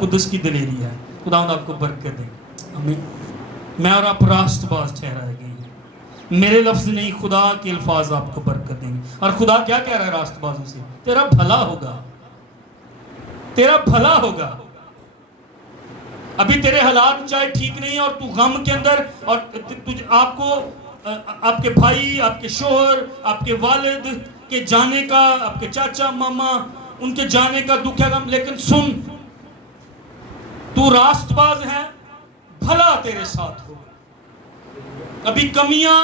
قدس کی دلیری ہے. خداوند آپ کو برکت دے. آمین. میں اور آپ راست باز ٹھہرائے گئے ہیں. میرے لفظ نہیں، خدا کے الفاظ آپ کو برکت دیں گے. اور خدا کیا کہہ رہا ہے راست بازوں سے؟ تیرا بھلا ہوگا، تیرا بھلا ہوگا. ابھی تیرے حالات چاہے ٹھیک نہیں اور تو غم کے اندر، اور آپ کو آپ کے بھائی، آپ کے شوہر، آپ کے والد کے جانے کا، آپ کے چاچا ماما ان کے جانے کا دکھ ہے غم، لیکن سن، تو راست باز ہے، بھلا تیرے ساتھ ہوگا. ابھی کمیاں،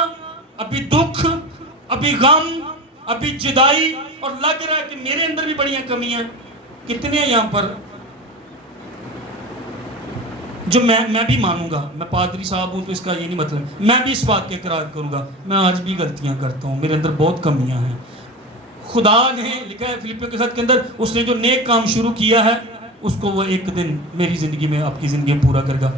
ابھی دکھ، ابھی غم، ابھی جدائی، اور لگ رہا ہے کہ میرے اندر بھی بڑی کمیاں. کتنے ہیں یہاں پر جو میں بھی مانوں گا، میں پادری صاحب ہوں تو اس کا یہ نہیں مطلب، میں بھی اس بات کے اقرار کروں گا میں آج بھی غلطیاں کرتا ہوں، میرے اندر بہت کمیاں ہیں. خدا نے لکھا ہے فلیپیوں کے خط کے اندر، اس نے جو نیک کام شروع کیا ہے اس کو وہ ایک دن میری زندگی میں، آپ کی زندگی میں پورا کرے گا.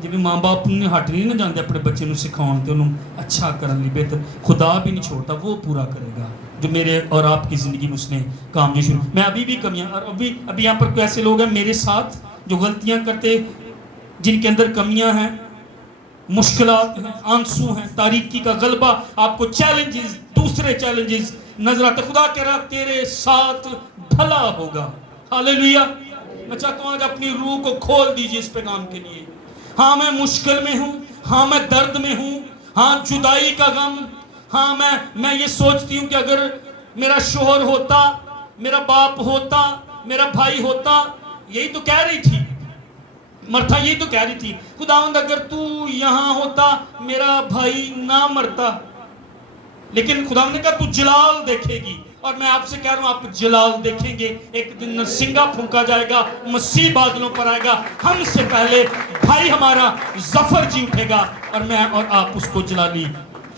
جب بھی ماں باپ نے ہٹ نہیں جانتے اپنے بچے نو سکھاؤں تے انہوں اچھا کرنے لی بہتر، خدا بھی نہیں چھوڑتا، وہ پورا کرے گا جو میرے اور آپ کی زندگی میں اس نے کام جو شروع. میں ابھی بھی کمیاں، اور ابھی یہاں پر ایسے لوگ ہیں میرے ساتھ جو غلطیاں کرتے، جن کے اندر کمیاں ہیں، مشکلات ہیں، آنسو ہیں، تاریکی کا غلبہ، آپ کو چیلنجز، دوسرے چیلنجز نظر آتے. خدا کہہ رہا تیرے ساتھ بھلا ہوگا. ہاللیلویہ. میں چاہتا ہوں آج اپنی روح کو کھول دیجئے اس پیغام کے لیے. ہاں میں مشکل میں ہوں، ہاں میں درد میں ہوں، ہاں جدائی کا غم، ہاں میں یہ سوچتی ہوں کہ اگر میرا شوہر ہوتا، میرا باپ ہوتا، میرا بھائی ہوتا. یہی تو کہہ رہی تھی مرتھا، یہی تو کہہ رہی تھی خداوند اگر تو یہاں ہوتا میرا بھائی نہ مرتا. لیکن خداوند نے کہا تو جلال دیکھے گی، اور میں آپ سے کہہ رہا ہوں آپ جلال دیکھیں گے. ایک دن سنگا پھونکا جائے گا، مسیح بادلوں پر آئے گا، ہم سے پہلے بھائی ہمارا ظفر جی اٹھے گا، اور میں اور آپ اس کو جلالی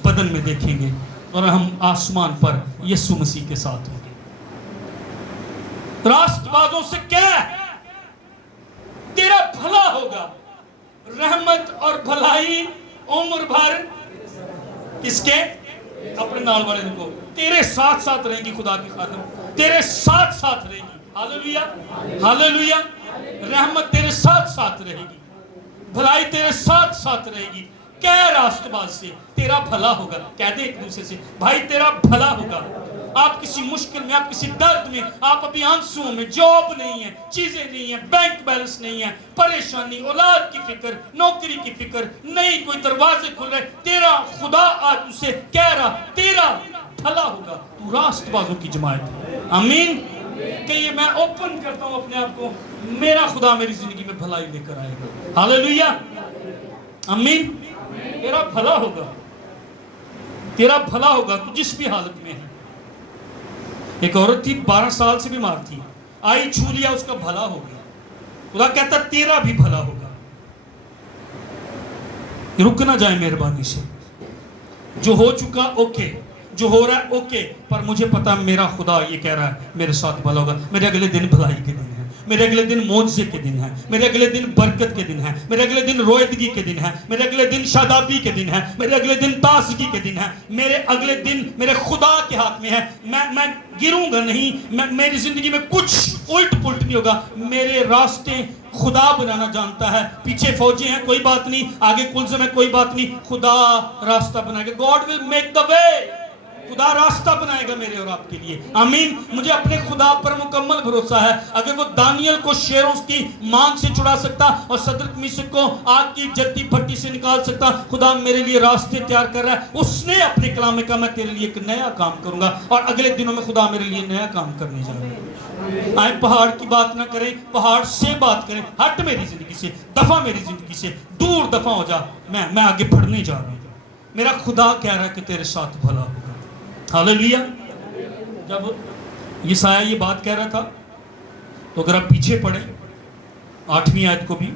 بدن میں دیکھیں گے، اور ہم آسمان پر یسوع مسیح کے ساتھ ہوں گے. راست بازوں سے کہہ تیرا بھلا ہوگا، رحمت اور بھلائی عمر بھر کس کے؟ اپنے نال والے کو تیرے ساتھ ساتھ رہیں گی. خدا کی خادم تیرے ساتھ ساتھ رہے گی. ہاللیلویہ، ہاللیلویہ. رحمت تیرے ساتھ ساتھ رہے گی، بھلائی تیرے ساتھ ساتھ رہے گی. کہہ راست باز سے تیرا بھلا ہوگا. کہہ دے ایک دوسرے سے بھائی تیرا بھلا ہوگا. آپ کسی مشکل میں، آپ کسی درد میں، آپ ابھی آنسوں میں، جاب نہیں ہے، چیزیں نہیں ہیں، بینک بیلنس نہیں ہے، پریشانی، اولاد کی فکر، نوکری کی فکر نہیں، کوئی دروازے کھل رہے، تیرا خدا آج اسے کہہ رہا تیرا بھلا ہوگا. تو راست بازوں کی جماعت. آمین. کہ یہ میں اوپن کرتا ہوں اپنے آپ کو، میرا خدا میری زندگی میں بھلائی لے کر آئے گا. ہاللیلویہ. آمین. تیرا بھلا ہوگا، تیرا بھلا ہوگا تو جس بھی حالت میں ہے. ایک عورت تھی 12 سال سے بیمار تھی، آئی چھو لیا، اس کا بھلا ہو گیا. خدا کہتا تیرا بھی بھلا ہوگا. رک نہ جائے مہربانی سے. جو ہو چکا اوکے، جو ہو رہا ہے اوکے، پر مجھے پتا میرا خدا یہ کہہ رہا ہے میرے ساتھ بھلا ہوگا. میرے اگلے دن بھلائی کے دن ہیں، میرے اگلے دن معجزے کے دن ہیں، میرے اگلے دن برکت کے دن ہیں، میرے اگلے دن رویدگی کے دن ہیں، میرے اگلے دن شادابی کے دن ہیں، میرے اگلے دن تازگی کے دن ہیں. میرے اگلے دن میرے خدا کے ہاتھ میں ہے. میں گروں گا نہیں، میری زندگی میں کچھ الٹ پلٹ نہیں ہوگا. میرے راستے خدا بنانا جانتا ہے. پیچھے فوجی ہیں کوئی بات نہیں، آگے کلزم ہے کوئی بات نہیں، خدا راستہ بنائے گا. God will make the way. خدا راستہ بنائے گا میرے اور آپ کے لیے. آمین. مجھے اپنے خدا پر مکمل بھروسہ ہے. اگر وہ دانیل کو شیروں کی مانگ سے چھڑا سکتا اور صدرک میشک کو آگ کی جلتی بھٹی سے نکال سکتا، خدا میرے لیے راستے تیار کر رہا ہے. اس نے اپنے کلام میں کہا میں تیرے لیے ایک نیا کام کروں گا، اور اگلے دنوں میں خدا میرے لیے نیا کام کرنے جا رہا ہے. آئے پہاڑ کی بات نہ کریں، پہاڑ سے بات کریں. ہٹ میری زندگی سے، دفع میری زندگی سے، دور دفع ہو جا. میں آگے بڑھنے جا رہا ہوں. میرا خدا کہہ رہا ہے کہ تیرے ساتھ بھلا ہوگا. ہاللیلویہ. جب یسایہ یہ بات کہہ رہا تھا تو اگر آپ پیچھے پڑھیں 8ویں آیت کو بھی،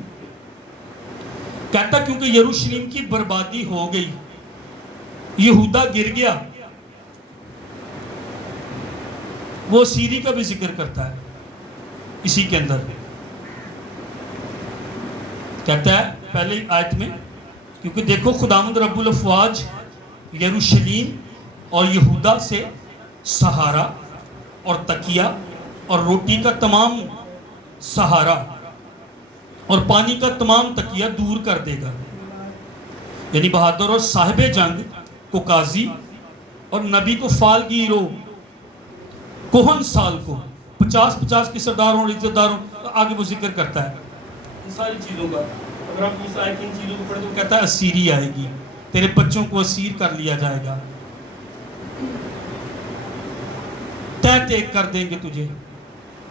کہتا کیونکہ یروشلم کی بربادی ہو گئی، یہودا گر گیا. وہ سیری کا بھی ذکر کرتا ہے اسی کے اندر. کہتا ہے پہلی آیت میں، کیونکہ دیکھو خداوند رب الافواج یروشلم اور یہودا سے سہارا اور تکیہ اور روٹی کا تمام سہارا اور پانی کا تمام تکیہ دور کر دے گا. یعنی بہادر اور صاحب جنگ کو قاضی اور نبی کو فالگیرو کوہن سال کو 50 کے سرداروں اور عزت داروں آگے وہ ذکر کرتا ہے ان ساری چیزوں کا. اگر آپ موسیٰ کی ان چیزوں کو پڑھیں تو کہتا ہے اسیری آئے گی, تیرے بچوں کو اسیر کر لیا جائے گا, تہتے کر دیں گے تجھے,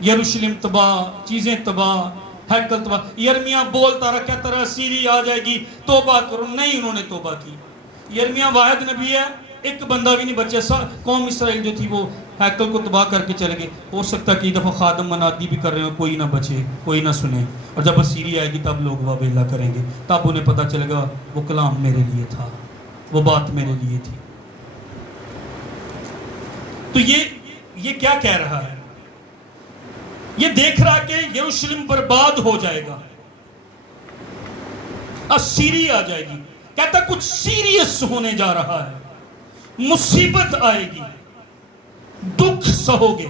یروشلم تباہ, چیزیں تباہ, ہیکل تباہ. یرمیہ بولتا رہا کہتا رہا اسیری آ جائے گی, توبہ کرو. نہیں, انہوں نے توبہ کی. یرمیہ واحد نبی ہے, ایک بندہ بھی نہیں بچے. قوم اسرائیل جو تھی وہ ہیکل کو تباہ کر کے چلے گئے. ہو سکتا کہ ایک دفعہ خادم منادی بھی کر رہے ہو, کوئی نہ بچے, کوئی نہ سنے, اور جب اسیری آئے گی تب لوگ واویلا کریں گے, تب انہیں پتہ چلے گا وہ کلام میرے لیے تھا, وہ بات میرے لیے تھی. تو یہ کیا کہہ رہا ہے؟ یہ دیکھ رہا کہ یروشلم برباد ہو جائے گا, اسیری آ جائے گی. کہتا کچھ سیریس ہونے جا رہا ہے, مصیبت آئے گی, دکھ سہو گے.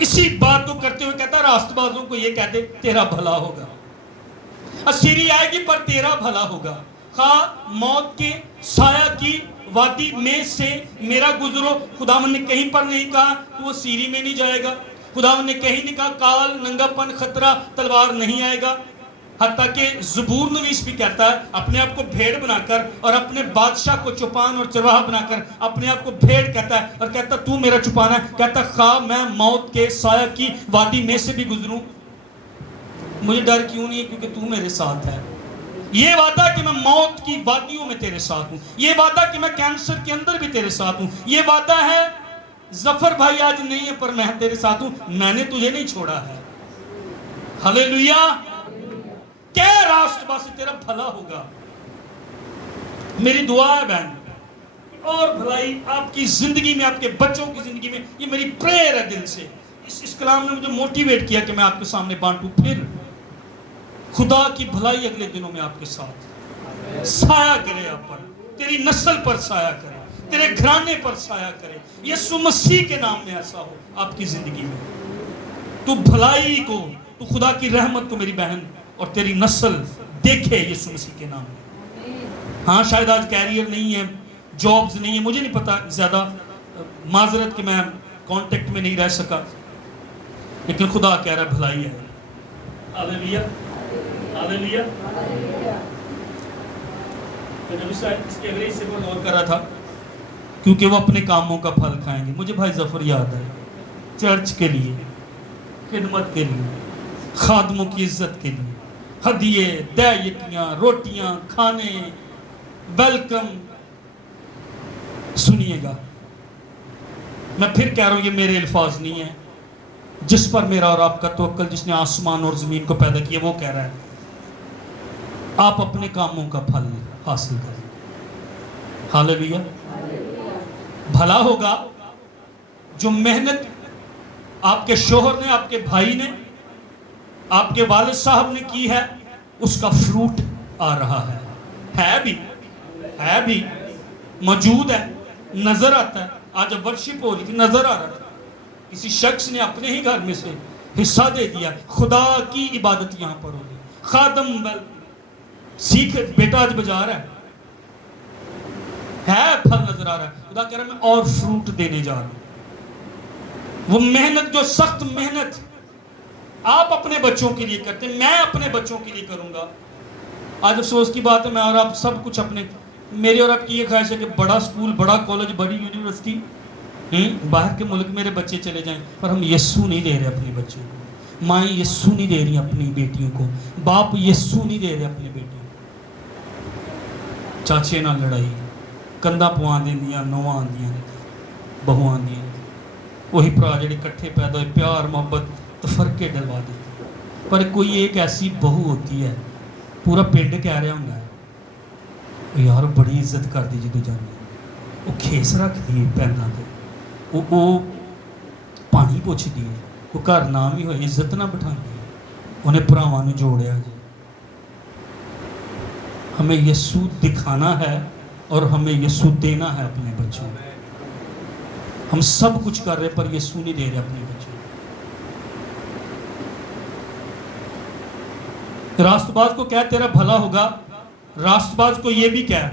اسی بات کو کرتے ہوئے کہتا راست بازوں کو یہ کہہ دے تیرا بھلا ہوگا. اسیری آئے گی پر تیرا بھلا ہوگا. خواہ موت کے سایہ کی وادی میں سے میرا گزرو. خداوند نے کہیں پر نہیں کہا تو وہ سیری میں نہیں جائے گا. خداوند نے کہیں نہیں کہا کال, ننگا پن, خطرہ, تلوار نہیں آئے گا. حتیٰ کہ زبور نویس بھی کہتا ہے اپنے آپ کو بھیڑ بنا کر اور اپنے بادشاہ کو چوپان اور چرواہا بنا کر اپنے آپ کو بھیڑ کہتا ہے, اور کہتا تو میرا چوپانا ہے. کہتا خواہ میں موت کے سایہ کی وادی میں سے بھی گزروں, مجھے ڈر کیوں نہیں ہے, کیونکہ تو میرے ساتھ ہے. یہ وعدہ کہ میں موت کی وادیوں میں تیرے ساتھ ہوں, یہ وعدہ کہ میں کینسر کے اندر بھی تیرے ساتھ ہوں, یہ وعدہ ہے ظفر بھائی آج نہیں ہے پر میں تیرے ساتھ ہوں, میں نے تجھے نہیں چھوڑا ہے. ہلیلویا. کہہ راست باسی تیرا بھلا ہوگا. میری دعا ہے بہن, اور بھلائی آپ کی زندگی میں, آپ کے بچوں کی زندگی میں, یہ میری پریئر ہے دل سے. اس کلام نے مجھے موٹیویٹ کیا کہ میں آپ کے سامنے بانٹوں. پھر خدا کی بھلائی اگلے دنوں میں آپ کے ساتھ سایہ کرے, آپ پر, تیری نسل پر سایہ کرے, تیرے گھرانے پر سایہ کرے. یسوع مسیح کے نام میں ایسا ہو آپ کی زندگی میں. تو بھلائی کو, تو خدا کی رحمت کو میری بہن اور تیری نسل دیکھے یسوع مسیح کے نام میں. ہاں شاید آج کیریئر نہیں ہے, جابز نہیں ہے, مجھے نہیں پتا, زیادہ معذرت کہ میں کانٹیکٹ میں نہیں رہ سکا, لیکن خدا کہہ رہا بھلائی ہے. ہلیلویا, ہلیلویا. تو جب اس کے اگلے حصے پر غور کر رہا تھا, کیونکہ وہ اپنے کاموں کا پھل کھائیں گے. مجھے بھائی ظفر یاد ہے, چرچ کے لیے, خدمت کے لیے, خادموں کی عزت کے لیے, ہدیے, دعیتیاں, روٹیاں, کھانے, ویلکم. سنیے گا, میں پھر کہہ رہا ہوں یہ میرے الفاظ نہیں ہیں, جس پر میرا اور آپ کا توکل, جس نے آسمان اور زمین کو پیدا کیا, وہ کہہ رہا ہے آپ اپنے کاموں کا پھل حاصل کریں. ہاللویا. بھلا ہوگا جو محنت آپ کے شوہر نے, آپ کے بھائی نے, آپ کے والد صاحب نے کی ہے, اس کا فروٹ آ رہا ہے. ہے بھی موجود ہے, نظر آتا ہے. آج جب ورشپ ہو رہی تھی نظر آ رہا تھا, کسی شخص نے اپنے ہی گھر میں سے حصہ دے دیا, خدا کی عبادت یہاں پر ہو گئی. خادم سیکھ, بیٹا آج بجا رہا ہے, پھل نظر آ رہا ہے. خدا کہہ رہا ہے میں اور فروٹ دینے جا رہا ہوں. وہ محنت, جو سخت محنت آپ اپنے بچوں کے لیے کرتے ہیں, میں اپنے بچوں کے لیے کروں گا. آج افسوس کی بات ہے, میں اور آپ سب کچھ اپنے, میری اور آپ کی یہ خواہش ہے کہ بڑا سکول, بڑا کالج, بڑی یونیورسٹی, باہر کے ملک میرے بچے چلے جائیں, پر ہم یسوع نہیں دے رہے اپنے بچوں کو. مائیں یسوع نہیں دے رہی اپنی بیٹیوں کو, باپ یسوع نہیں دے رہے اپنی بیٹیوں کو. چاچے نہ لڑائی, کندھا پوا دیندیاں, نواں آندیاں, بہو آندیاں, وہی بھرا جڑے کٹھے پیدا ہوئے, پیار محبت تفرقے ڈلوا دیتے. پر کوئی ایک ایسی بہو ہوتی ہے, پورا پنڈ کہہ رہا ہوں گا یار بڑی عزت کر دی جدو جانے, وہ کھیس رکھ دی پینڈاں تے, وہ پانی پوچھ دی, وہ گھر نہ بھی ہوئے عزت نہ بٹھا دی, انہیں بھراواں نوں جوڑیا جی. ہمیں یسوع دکھانا ہے اور ہمیں یسوع دینا ہے اپنے بچوں کو. ہم سب کچھ کر رہے پر یسوع نہیں دے رہے اپنے بچوں کو. راست باز کو کہہ تیرا بھلا ہوگا، راست باز کو یہ بھی کہہ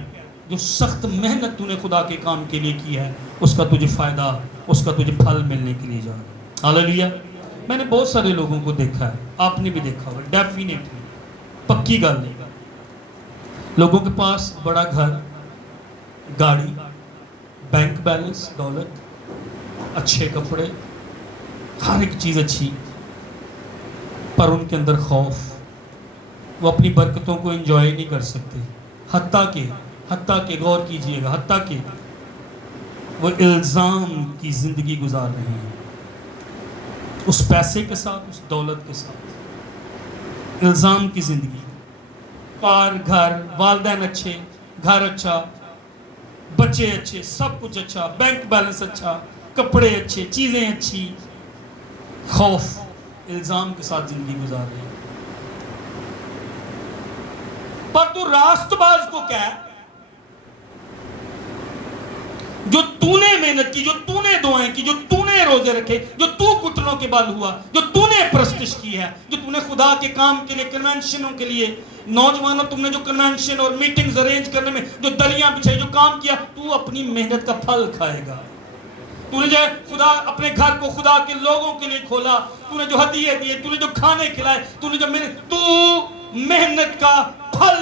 جو سخت محنت تو نے خدا کے کام کے لیے کی ہے اس کا تجھے فائدہ، اس کا تجھے پھل ملنے کے لیے جا رہا ہے۔ ہاللیلویہ۔ میں نے بہت سارے لوگوں کو دیکھا ہے، آپ نے بھی دیکھا ہوگا، ڈیفینیٹلی پکی گل نہیں، لوگوں کے پاس بڑا گھر، گاڑی، بینک بیلنس، دولت، اچھے کپڑے، ہر ایک چیز اچھی، پر ان کے اندر خوف، وہ اپنی برکتوں کو انجوائے نہیں کر سکتے، حتیٰ کہ غور کیجئے گا، حتیٰ کہ وہ الزام کی زندگی گزار رہے ہیں، اس پیسے کے ساتھ، اس دولت کے ساتھ الزام کی زندگی، کار، گھر، والدین اچھے، گھر اچھا، بچے اچھے، سب کچھ اچھا، بینک بیلنس اچھا، کپڑے اچھے، چیزیں اچھی، خوف، الزام کے ساتھ زندگی گزار رہے ہیں۔ پر تو راست باز کو کہہ جو تو نے محنت کی، جو تو نے دعائیں کی، جو تو نے روزے رکھے، جو تو گھٹنوں کے بل ہوا، جو تو نے پرستش کی ہے، جو تو نے خدا کے کام کے لیے، کنونشنوں کے لیے، نوجوانوں تم نے جو کنونشن اور میٹنگز ارینج کرنے میں جو دلیاں بچھائی، جو کام کیا، تو اپنی محنت کا پھل کھائے گا۔ تو نے جو خدا اپنے گھر کو خدا کے لوگوں کے لیے کھولا، تو نے جو ہدیے دیے، تو نے جو کھانے کھلائے، تو نے جو محنت کا پھل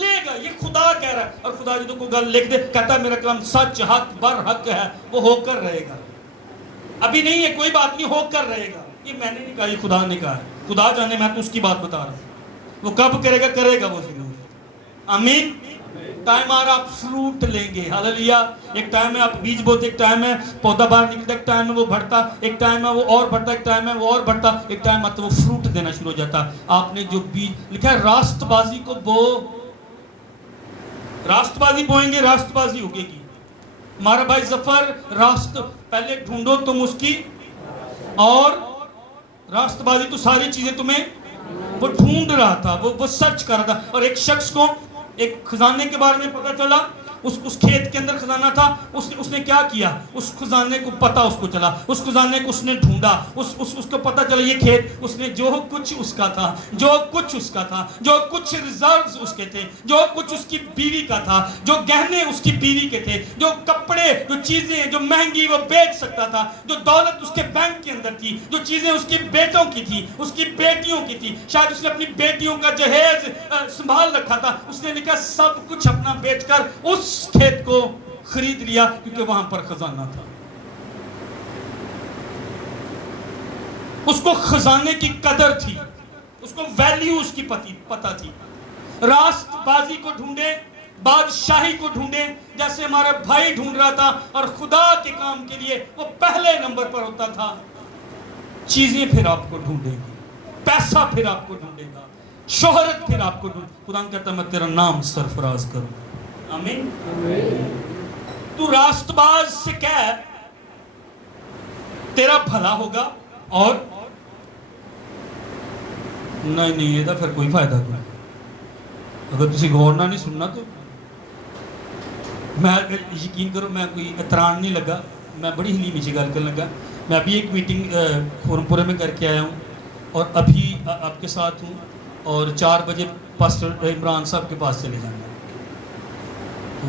لے گا، یہ خدا کہہ رہا ہے۔ اور خدا جی تو کوئی گل لکھ دے، کہتا ہے میرا کلام سچ، حق، بر حق ہے، وہ ہو کر رہے گا، ابھی نہیں ہے، کوئی بات نہیں، ہو کر رہے گا۔ یہ میں نے نہیں کہا، یہ خدا نے کہا ہے، خدا جانے، میں تو اس کی بات بتا رہا ہوں، وہ کب کرے گا، کرے گا وہ ضرور۔ آمین۔ ٹائم آ رہا آپ فروٹ لیں گے، ہاللیلویہ۔ ایک ٹائم ہے آپ بیج بوتے، ایک ٹائم ہے پودا باہر نکلتا، ایک ٹائم ہے وہ بڑھتا، ایک ٹائم ہے وہ اور بڑھتا، ایک ٹائم ہے وہ اور بڑھتا، ایک ٹائم آتا وہ فروٹ دینا شروع ہو جاتا۔ آپ نے جو بیج لکھا ہے، راست بازی کو بو، راست بازی بوئیں گے، راست بازی ہوگے گی۔ ہمارا بھائی ظفر، راست پہلے ڈھونڈو تم اس کی، اور راست بازی تو ساری چیزیں تمہیں، وہ ڈھونڈ رہا تھا، وہ سرچ کر رہا تھا۔ اور ایک شخص کو ایک خزانے کے بارے میں پتا چلا، اس کھیت کے اندر خزانہ تھا، اس نے کیا کیا، اس خزانے کو پتا اس کو چلا، اس خزانے کو اس نے ڈھونڈا، اس کو پتا چلا یہ کھیت، اس نے جو کچھ اس کا تھا، جو کچھ اس کا تھا، جو کچھ ریزروز اس کے تھے، جو کچھ اس کی بیوی کا تھا، جو گہنے اس کی بیوی کے تھے، جو کپڑے، جو چیزیں جو مہنگی وہ بیچ سکتا تھا، جو دولت اس کے بینک کے اندر تھی، جو چیزیں اس کی بیٹوں کی تھی، اس کی بیٹیوں کی تھی، شاید اس نے اپنی بیٹیوں کا جہیز سنبھال رکھا تھا، اس نے لکھا سب کچھ اپنا بیچ کر اس کھیت کو خرید لیا، کیونکہ وہاں پر خزانہ تھا۔ اس کو خزانے کی قدر تھی، اس کو ویلیو اس کی پتہ تھی۔ راست بازی کو ڈھونڈے، بادشاہی کو ڈھونڈے، جیسے ہمارا بھائی ڈھونڈ رہا تھا، اور خدا کے کام کے لیے وہ پہلے نمبر پر ہوتا تھا۔ چیزیں پھر آپ کو ڈھونڈے گی، پیسہ پھر آپ کو ڈھونڈے گا، شہرت پھر آپ کو خدا کہتا ہے میں تیرا نام سرفراز کروں گا۔ آمین۔ تو راست باز سے کہہ تیرا بھلا ہوگا، اور نہیں یہ پھر کوئی فائدہ نہیں، اگر تسی غور نہ نہیں سننا تو میں یقین کرو، میں کوئی اطران نہیں لگا، میں بڑی ہلی میچی گل کرنے لگا۔ میں ابھی ایک میٹنگ خورم پورے میں کر کے آیا ہوں، اور ابھی آپ کے ساتھ ہوں، اور 4 بجے پاسٹر عمران صاحب کے پاس چلے جانا ہے۔ تو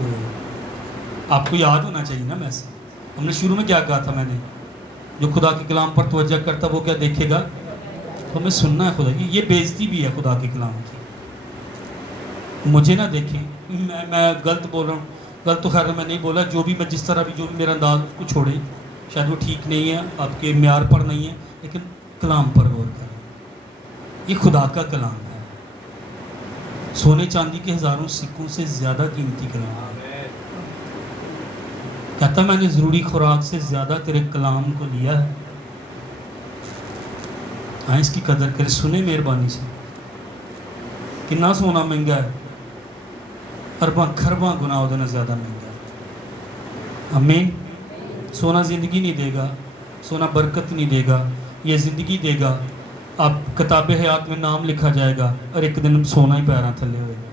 آپ کو یاد ہونا چاہیے نا، میں سے ہم نے شروع میں کیا کہا تھا، میں نے جو خدا کے کلام پر توجہ کرتا وہ کیا دیکھے گا، تو ہمیں سننا ہے خدا کی، یہ بےعزتی بھی ہے خدا کے کلام کی۔ مجھے نہ دیکھیں، میں غلط بول رہا ہوں، غلط تو خیر میں نہیں بولا، جو بھی میں جس طرح بھی جو بھی میرا انداز اس کو چھوڑیں، شاید وہ ٹھیک نہیں ہے، آپ کے معیار پر نہیں ہے، لیکن کلام پر غور کریں، یہ خدا کا کلام ہے، سونے چاندی کے ہزاروں سکوں سے زیادہ قیمتی کلام ہے۔ کہتا میں نے ضروری خوراک سے زیادہ تیرے کلام کو لیا ہے، ہاں اس کی قدر کرے، سنے مہربانی سے، کتنا سونا مہنگا ہے، ارباں کھرباں گناہ ہونا زیادہ مہنگا ہے۔ آمین۔ سونا زندگی نہیں دے گا، سونا برکت نہیں دے گا، یہ زندگی دے گا، آپ کتاب حیات میں نام لکھا جائے گا، اور ایک دن سونا ہی پیراں تھلے ہوئے گا۔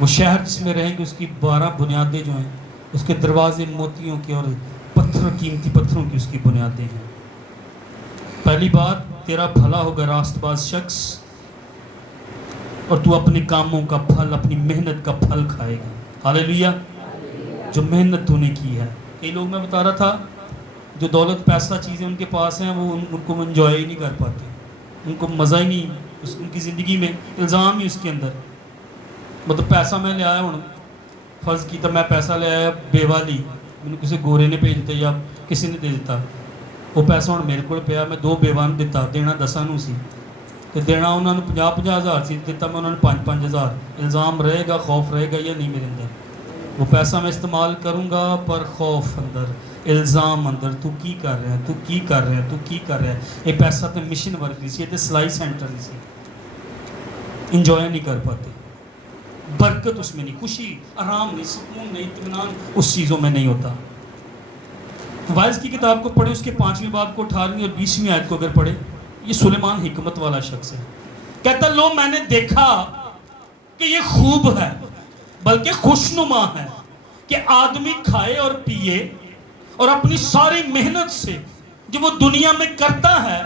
وہ شہر جس میں رہیں گے اس کی 12 بنیادیں جو ہیں، اس کے دروازے موتیوں کے اور پتھر، قیمتی پتھروں کی اس کی بنیادیں ہیں۔ پہلی بات، تیرا بھلا ہوگا راست باز شخص اور تو اپنے کاموں کا پھل، اپنی محنت کا پھل کھائے گا. ہاللیلویہ. جو محنت تو نے کی ہے. کئی لوگ میں بتا رہا تھا جو دولت پیسہ چیزیں ان کے پاس ہیں وہ ان کو انجوائے ہی نہیں کر پاتے، ان کو مزہ ہی نہیں، ان کی زندگی میں الزام ہی اس کے اندر. مطلب پیسہ میں لے آیا ہوں، فرض کی تو میں پیسہ لے آیا بیوہ لی، میں کسی گورے نے بھیج دیتا یا کسی نے دے دیتا، وہ پیسہ ہوں میرے کو پیا، میں 2 بیوہ نے دیتا، دینا 10 نو سی تو دینا انہوں نے 50 ہزار سی، دیتا میں انہوں نے 5 ہزار. الزام رہے گا، خوف رہے گا یا نہیں میرے اندر؟ وہ پیسہ میں استعمال کروں گا پر خوف اندر، الزام اندر. تو کی کر رہا ہے، تو کی کر رہا ہے، تو کی کر رہا ہے. یہ پیسہ تو مشن ورک لی سی، یہ تو سلائی سینٹر لی سی. انجوائے نہیں کر پاتے، برکت اس میں نہیں، خوشی، آرام نہیں، سکون نہیں، اطمینان اس چیزوں میں نہیں ہوتا. وائز کی کتاب کو پڑھے، اس کے 5ویں باب کو 18ویں اور 20ویں آیت کو اگر پڑھے، یہ سلیمان حکمت والا شخص ہے. کہتا لو میں نے دیکھا کہ یہ خوب ہے بلکہ خوشنما ہے کہ آدمی کھائے اور پیے اور اپنی ساری محنت سے جو وہ دنیا میں کرتا ہے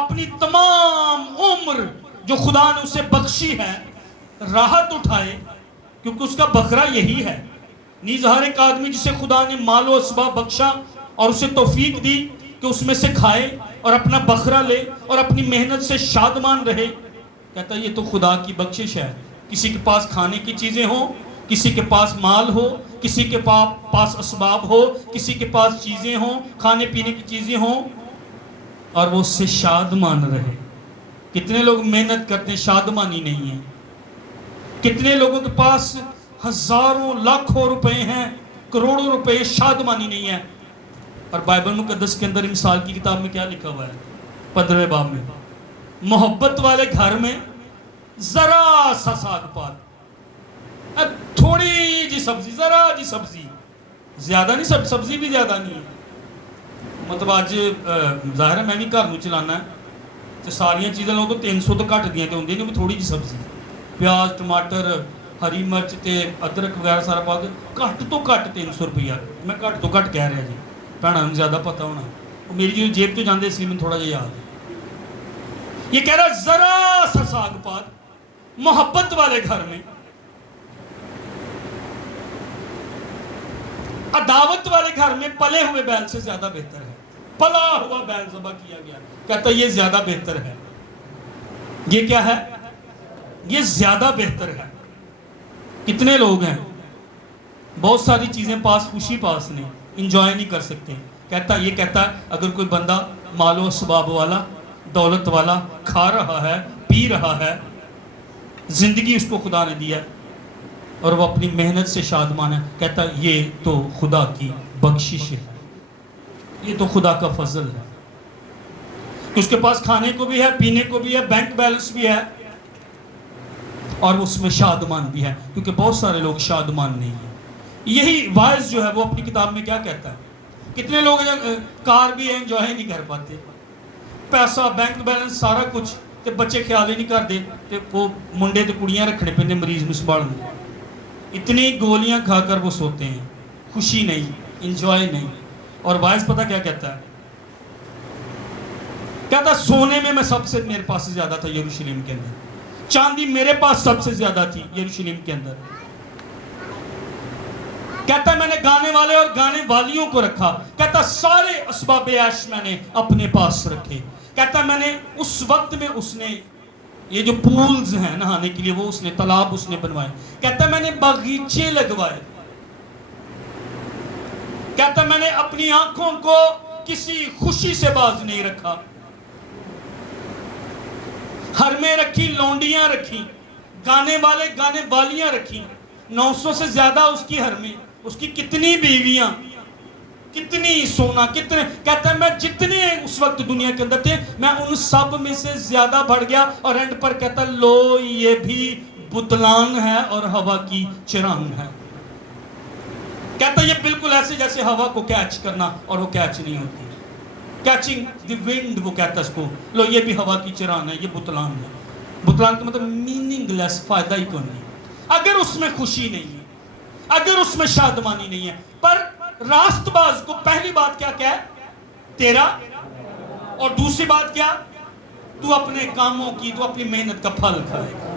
اپنی تمام عمر جو خدا نے اسے بخشی ہے راحت اٹھائے، کیونکہ اس کا بکرا یہی ہے. نیز ہر ایک آدمی جسے خدا نے مال و اسباب بخشا اور اسے توفیق دی کہ اس میں سے کھائے اور اپنا بکرا لے اور اپنی محنت سے شادمان رہے. کہتا یہ تو خدا کی بخشش ہے. کسی کے پاس کھانے کی چیزیں ہوں، کسی کے پاس مال ہو، کسی کے پاس اسباب ہو، کسی کے پاس چیزیں ہوں، کھانے پینے کی چیزیں ہوں، اور وہ اس سے شادمان رہے. کتنے لوگ محنت کرتے ہیں، شادمانی نہیں ہے. کتنے لوگوں کے پاس ہزاروں لاکھوں روپے ہیں، کروڑوں روپے، شادمانی نہیں ہے. اور بائبل مقدس کے اندر مثال کی کتاب میں کیا لکھا ہوا ہے 15ویں باب میں؟ محبت والے گھر میں ذرا سا ساگ پات، تھوڑی جی سبزی، ذرا جی سبزی، زیادہ نہیں، سبزی بھی زیادہ نہیں ہے. مطلب آج ظاہر ہے میں بھی گھر میں چلانا ہے تو ساریاں چیزیں لوگ تو 300 تو گھٹ دیا تو ہوں تھوڑی جی سبزی، پیاز، ٹماٹر، ہری مرچ تے ادرک وغیرہ سارا پا کے گھٹ تو گھٹ 300 روپیہ. میں گھٹ تو گھٹ کہہ رہا جی، بھੈਣਾਂ ਨੂੰ زیادہ پتہ ہونا، وہ میری جو جیب تو جاندے اس لیے میں تھوڑا جا یاد ہے. یہ کہہ رہا ذرا سا ساگ پات محبت والے گھر میں عداوت والے گھر میں پلے ہوئے بیل سے زیادہ بہتر ہے. پلا ہوا بیل ذبح کیا گیا، کہتا یہ زیادہ بہتر ہے. یہ کیا ہے؟ یہ زیادہ بہتر ہے. کتنے لوگ ہیں بہت ساری چیزیں پاس، خوشی پاس نہیں، انجوائے نہیں کر سکتے. یہ کہتا ہے اگر کوئی بندہ مال و اسباب والا، دولت والا، کھا رہا ہے، پی رہا ہے، زندگی اس کو خدا نے دیا اور وہ اپنی محنت سے شادمان ہے، کہتا یہ تو خدا کی بخشش ہے، یہ تو خدا کا فضل ہے کہ اس کے پاس کھانے کو بھی ہے، پینے کو بھی ہے، بینک بیلنس بھی ہے اور اس میں شادمان بھی ہے. کیونکہ بہت سارے لوگ شادمان نہیں ہیں. یہی وائز جو ہے وہ اپنی کتاب میں کیا کہتا ہے؟ کتنے لوگ کار بھی ہیں، انجوائے نہیں کر پاتے، پیسہ، بینک بیلنس، سارا کچھ، تے بچے خیال ہی نہیں کرتے، تے وہ منڈے تے کڑیاں رکھنے پہ مریض میں سنبھالنے، اتنی گولیاں کھا کر وہ سوتے ہیں. خوشی نہیں، انجوائے نہیں. اور وائز پتہ کیا کہتا ہے؟ کہتا سونے میں سب سے میرے پاس سے زیادہ تھا یروشلم کے اندر، چاندی میرے پاس سب سے زیادہ تھی یروشلم کے اندر. کہتا میں نے گانے والے اور گانے والیوں کو رکھا. کہتا سارے اسباب عیش میں نے اپنے پاس رکھے. کہتا میں نے اس وقت میں اس نے یہ جو پولز ہیں نہانے کے لیے وہ اس نے تالاب اس نے بنوائے. کہتا میں نے باغیچے لگوائے. کہتا میں نے اپنی آنکھوں کو کسی خوشی سے باز نہیں رکھا. حرمیں رکھی، لونڈیاں رکھی، گانے والے گانے والیاں رکھی. 900 سے زیادہ اس کی حرمیں، اس کی کتنی بیویاں، کتنی سونا، کتنے. کہتا ہے میں جتنے اس وقت دنیا کے اندر تھے میں ان سب میں سے زیادہ بڑھ گیا. اور اینڈ پر کہتا لو یہ بھی بطلان ہے اور ہوا کی چران ہے. کہتا یہ بالکل ایسے جیسے ہوا کو کیچ کرنا اور وہ کیچ نہیں ہوتی، کیچنگ دی ونڈ، وہ کہتا ہے اس کو. لو یہ بھی ہوا کی چران ہے، یہ بطلان ہے. بطلان کا مطلب میننگ لیس، فائدہ ہی کوئی نہیں. اگر اس میں خوشی نہیں ہے، اگر اس میں شادمانی نہیں ہے. پر راست باز کو پہلی بات کیا ہے؟ تیرا. اور دوسری بات کیا؟ تو اپنے کاموں کی، تو اپنی محنت کا پھل کھائے گا.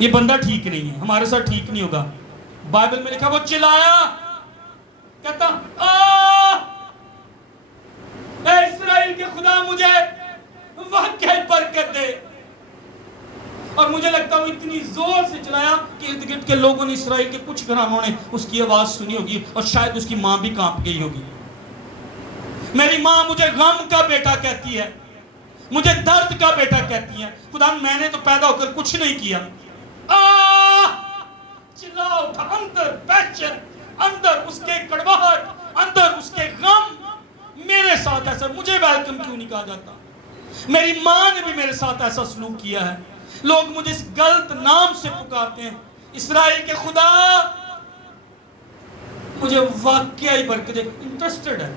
یہ بندہ ٹھیک نہیں ہے، ہمارے ساتھ ٹھیک نہیں ہوگا. بائبل میں لکھا وہ چلایا کہتا اے اسرائیل کے خدا مجھے واقعی برکت دے. اور مجھے لگتا وہ اتنی زور سے چلایا کہ ارد گرد کے لوگوں نے، اسرائیل کے کچھ گھرانوں نے اس کی آواز سنی ہوگی، اور شاید اس کی ماں بھی کانپ گئی ہوگی. میری ماں مجھے غم کا بیٹا کہتی ہے، مجھے درد کا بیٹا کہتی ہے. خدا میں نے تو پیدا ہو کر کچھ نہیں کیا. چلا اٹھا، اندر پیچن، اندر اس کے کڑواہٹ، اندر اس کے غم. میرے ساتھ ایسا، مجھے ویلکم کیوں نہیں کہا جاتا؟ میری ماں نے بھی میرے ساتھ ایسا سلوک کیا ہے. لوگ مجھے اس غلط نام سے پکارتے ہیں، اسرائیل کے خدا مجھے واقعی برکت، انٹرسٹڈ ہے،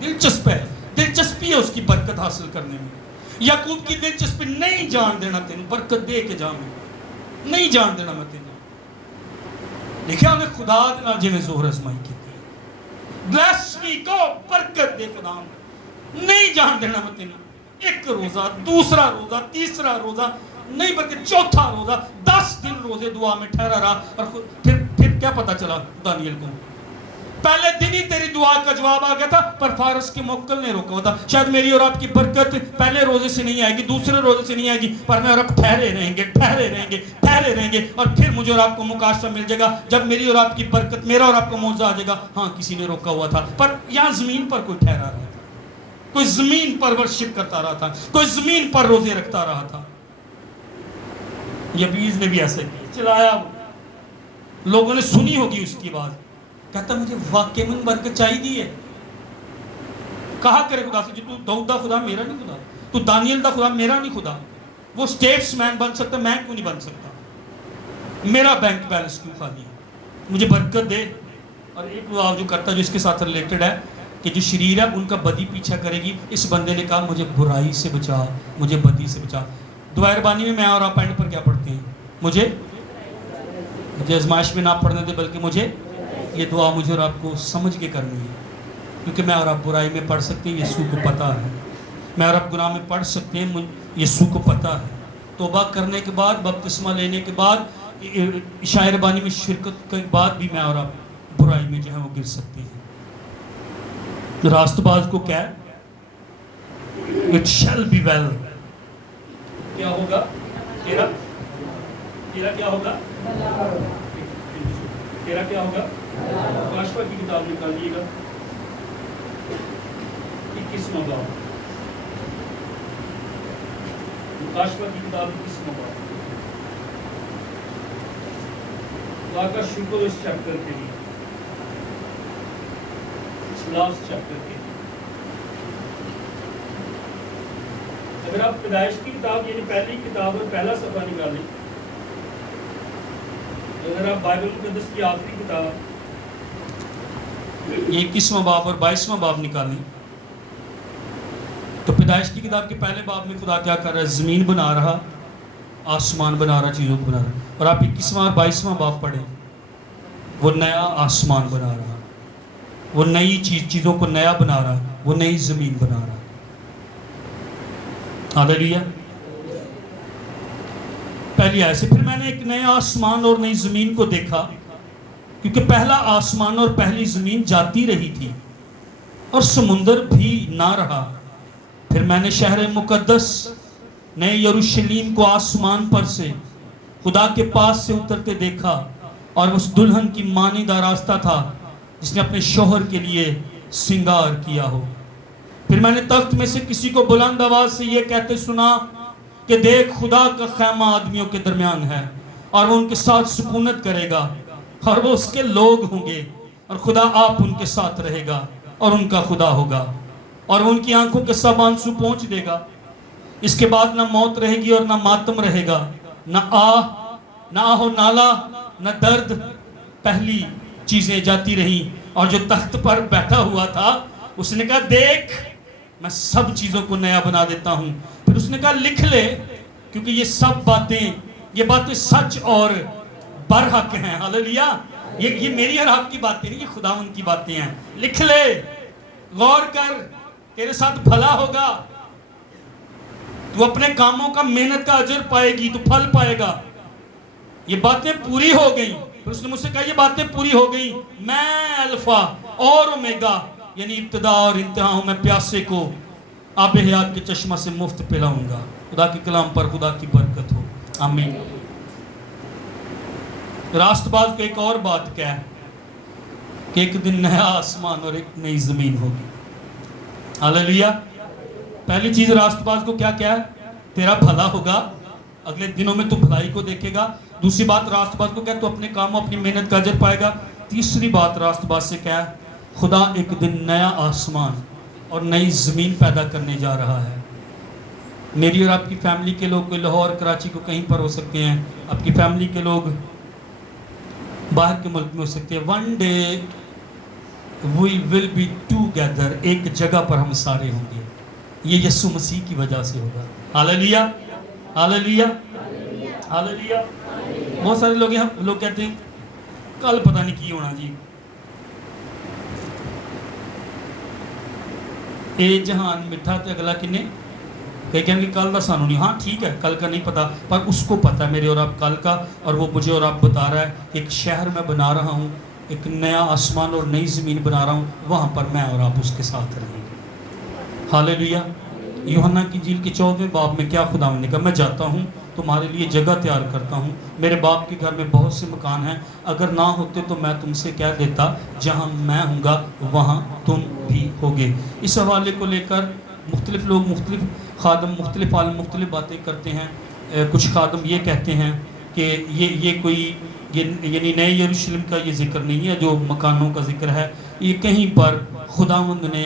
دلچسپی ہے اس کی برکت حاصل کرنے میں. یعقوب کی دلچسپی نہیں جان دینا تینوں برکت دے کے جاؤں، نہیں جان دینا میں تینوں. لکھا انہیں خدا دینا جی میں زہر ازمائی کی تھی، بلیس می کو برکت دے خدا، نہیں جان دینا میں تینوں. ایک روزہ، دوسرا روزہ، تیسرا روزہ نہیں بلکہ چوتھا روزہ، 10 دن روزے دعا میں ٹھہرا رہا. اور پھر کیا پتا چلا دانیل کو؟ پہلے دن ہی تیری دعا کا جواب آ گیا تھا، پر فارس کے موکل نے روکا ہوا تھا. شاید میری اور آپ کی برکت پہلے روزے سے نہیں آئے گی، دوسرے روزے سے نہیں آئے گی، پر میں اور آپ ٹھہرے رہیں گے، ٹھہرے رہیں گے، ٹھہرے رہیں گے. اور پھر مجھے اور آپ کو مکاشفہ مل جائے گا جب میری اور آپ کی برکت، میرا اور آپ کا معجزہ آ جائے گا. ہاں کسی نے روکا ہوا تھا، پر یہاں زمین پر کوئی ٹھہرا رہا تھا، کوئی زمین پر ورشپ کرتا رہا تھا، کوئی زمین پر روزے رکھتا رہا تھا. یبیز نے بھی ایسے کیا، چلایا. لوگوں نے سنی ہوگی اس کی بات، کہتا مجھے واقعی میں برکت چاہیے ہے. کہا کرے خدا سے، جو تو داؤد دا خدا میرا نہیں خدا، تو دانیل دا خدا میرا نہیں خدا. وہ سٹیٹس مین بن سکتا، میں کیوں نہیں بن سکتا؟ میرا بینک بیلنس کیوں خالی ہے؟ مجھے برکت دے. اور ایک دعا جو کرتا جو اس کے ساتھ ریلیٹڈ ہے کہ جو شریر ہے ان کا بدی پیچھا کرے گی. اس بندے نے کہا مجھے برائی سے بچا، مجھے بدی سے بچا. دعا ربانی میں اور آپ اینڈ پر کیا پڑھتے ہیں؟ مجھے آزمائش میں نہ پڑھنے دے، بلکہ مجھے، یہ دعا مجھے اور آپ کو سمجھ کے کرنی ہے، کیونکہ میں اور آپ برائی میں پڑھ سکتے ہیں، یسوع کو پتہ ہے. میں اور آپ گناہ میں پڑھ سکتے ہیں، یسوع کو پتہ ہے. توبہ کرنے کے بعد، بپتسمہ لینے کے بعد، عشاء ربانی میں شرکت کے بعد بھی میں اور آپ برائی میں جو ہے وہ گر سکتے ہیں. راست باز کو کیا ہے؟ It shall be well. کیا ہوگا؟ تیرا کیا ہوگا؟ تیرا کیا ہوگا؟ مکاشفہ کی کتاب نکالیے گا، 21واں باب. مکاشفہ کی کتاب 21واں باب. خدا کا شکر اس چیپٹر کے لیے، اس لاسٹ چیپٹر کے لیے. اگر آپ پیدائش کی کتاب یعنی پہلی کتاب اور پہلا صفحہ نکالیں، اگر آپ بائبل مقدس کی آخری کتاب یہ 21واں باب اور 22واں باب نکالیں، تو پیدائش کی کتاب کے پہلے باب میں خدا کیا کر رہا ہے؟ زمین بنا رہا، آسمان بنا رہا، چیزوں کو بنا رہا. اور آپ 21واں اور 22واں باب پڑھیں، وہ نیا آسمان بنا رہا، وہ نئی چیزوں کو نیا بنا رہا، وہ نئی زمین بنا رہا. ہاللیلویہ. پہلی آیت سے پھر میں نے ایک نیا آسمان اور نئی زمین کو دیکھا، کیونکہ پہلا آسمان اور پہلی زمین جاتی رہی تھی اور سمندر بھی نہ رہا. پھر میں نے شہر مقدس نئے یروشلیم کو آسمان پر سے خدا کے پاس سے اترتے دیکھا، اور اس دلہن کی مانند راستہ تھا جس نے اپنے شوہر کے لیے سنگار کیا ہو. پھر میں نے تخت میں سے کسی کو بلند آواز سے یہ کہتے سنا کہ دیکھ خدا کا خیمہ آدمیوں کے درمیان ہے، اور وہ ان کے ساتھ سکونت کرے گا، اور وہ اس کے لوگ ہوں گے، اور خدا آپ ان کے ساتھ رہے گا اور ان کا خدا ہوگا، اور وہ ان کی آنکھوں کے سب آنسو پونچھ دے گا. اس کے بعد نہ موت رہے گی اور نہ ماتم رہے گا، نہ آہ و نالا، نہ درد. پہلی چیزیں جاتی رہیں. اور جو تخت پر بیٹھا ہوا تھا اس نے کہا دیکھ میں سب چیزوں کو نیا بنا دیتا ہوں. پھر اس نے کہا لکھ لے، کیونکہ یہ باتیں سچ اور برحق ہیں. ہاللیلویہ. یہ میری اور آپ کی باتیں نہیں، یہ خداوند کی باتیں ہیں. لکھ لے، غور کر، تیرے ساتھ بھلا ہوگا. تو اپنے کاموں کا محنت کا اجر پائے گی، تو پھل پائے گا۔ یہ باتیں پوری ہو گئیں، پھر اس نے مجھ سے کہا یہ باتیں پوری ہو گئیں، میں الفا اور اومیگا یعنی ابتدا اور انتہا ہوں، میں پیاسے کو آب حیات کے چشمہ سے مفت پلاؤں گا۔ خدا کے کلام پر خدا کی برکت ہو، آمین۔ راست باز کو ایک اور بات کہہ کہ ایک دن نیا آسمان اور ایک نئی زمین ہوگی۔ ہاللیلویہ۔ پہلی چیز راست باز کو کیا ہے؟ تیرا بھلا ہوگا، اگلے دنوں میں تو بھلائی کو دیکھے گا۔ دوسری بات راست باز کو کیا؟ تو اپنے کاموں اپنی محنت کا اجر پائے گا۔ تیسری بات راست باز سے کیا ہے؟ خدا ایک دن نیا آسمان اور نئی زمین پیدا کرنے جا رہا ہے۔ میری اور آپ کی فیملی کے لوگ کوئی لاہور کراچی کو کہیں پر ہو سکتے ہیں، آپ کی فیملی کے لوگ باہر کے ملک میں ہو سکتے ہیں۔ One day we will be together، ایک جگہ پر ہم سارے ہوں گے۔ یہ یسوع مسیح کی وجہ سے ہوگا۔ ہاللیلویہ، ہاللیلویہ، ہاللیلویہ۔ بہت سارے لوگ کہتے ہیں کل پتہ نہیں کی ہونا جی، اے جہان مٹھا تے اگلا کنے کہیں کہ کل دا سانو نہیں۔ ہاں ٹھیک ہے، کل کا نہیں پتا، پر اس کو پتا ہے میرے اور آپ کل کا، اور وہ مجھے اور آپ بتا رہا ہے کہ ایک شہر میں بنا رہا ہوں، ایک نیا آسمان اور نئی زمین بنا رہا ہوں، وہاں پر میں اور آپ اس کے ساتھ رہیں گے۔ ہاللیلویہ۔ یوحنا کی انجیل کے 14ویں باب میں کیا خدا نے کہا؟ میں جاتا ہوں تمہارے لیے جگہ تیار کرتا ہوں، میرے باپ کے گھر میں بہت سے مکان ہیں، اگر نہ ہوتے تو میں تم سے کہہ دیتا، جہاں میں ہوں گا وہاں تم بھی ہوگے۔ اس حوالے کو لے کر مختلف لوگ، مختلف خادم، مختلف عالم مختلف باتیں کرتے ہیں۔ کچھ خادم یہ کہتے ہیں کہ یہ کوئی یعنی نئے یروشلم کا یہ ذکر نہیں ہے، جو مکانوں کا ذکر ہے، یہ کہیں پر خداوند نے،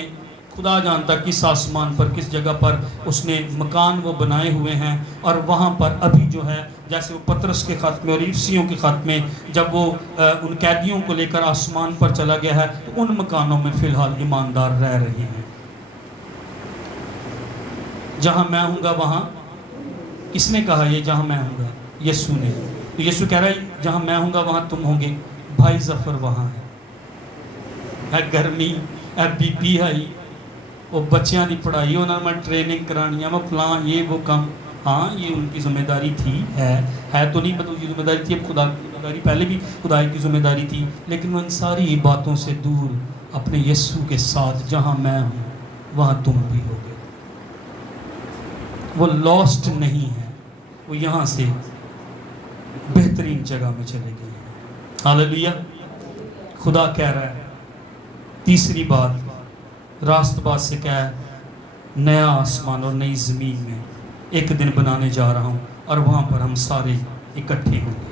خدا جانتا کس آسمان پر، کس جگہ پر اس نے مکان وہ بنائے ہوئے ہیں، اور وہاں پر ابھی جو ہے جیسے وہ پطرس کے خط میں اور افسیوں کے خط میں جب وہ ان قیدیوں کو لے کر آسمان پر چلا گیا ہے، تو ان مکانوں میں فی الحال ایماندار رہ رہے ہیں۔ جہاں میں ہوں گا وہاں، کس نے کہا یہ جہاں میں ہوں گا؟ یسوع نے۔ تو یسوع کہہ رہا ہے جہاں میں ہوں گا وہاں تم ہوں گے۔ بھائی ظفر وہاں ہے، گرمی ہے، بی پی آئی، وہ بچیاں دی پڑھائی، انہوں نے میں ٹریننگ کرانی ہے، میں فلاں یہ وہ کام۔ ہاں یہ ان کی ذمہ داری تھی، ہے تو نہیں بدل کی ذمہ داری تھی، اب خدا کی ذمہ داری، پہلے بھی خدا کی ذمہ داری تھی، لیکن وہ ان ساری باتوں سے دور اپنے یسوع کے ساتھ جہاں میں ہوں وہاں تم بھی ہوگے۔ وہ لاسٹ نہیں ہے، وہ یہاں سے بہترین جگہ میں چلے گئے ہیں۔ ہاللیلویہ۔ خدا کہہ رہا ہے تیسری بات راست باز سے کیا ہے؟ نیا آسمان اور نئی زمین میں ایک دن بنانے جا رہا ہوں، اور وہاں پر ہم سارے اکٹھے ہوں گے۔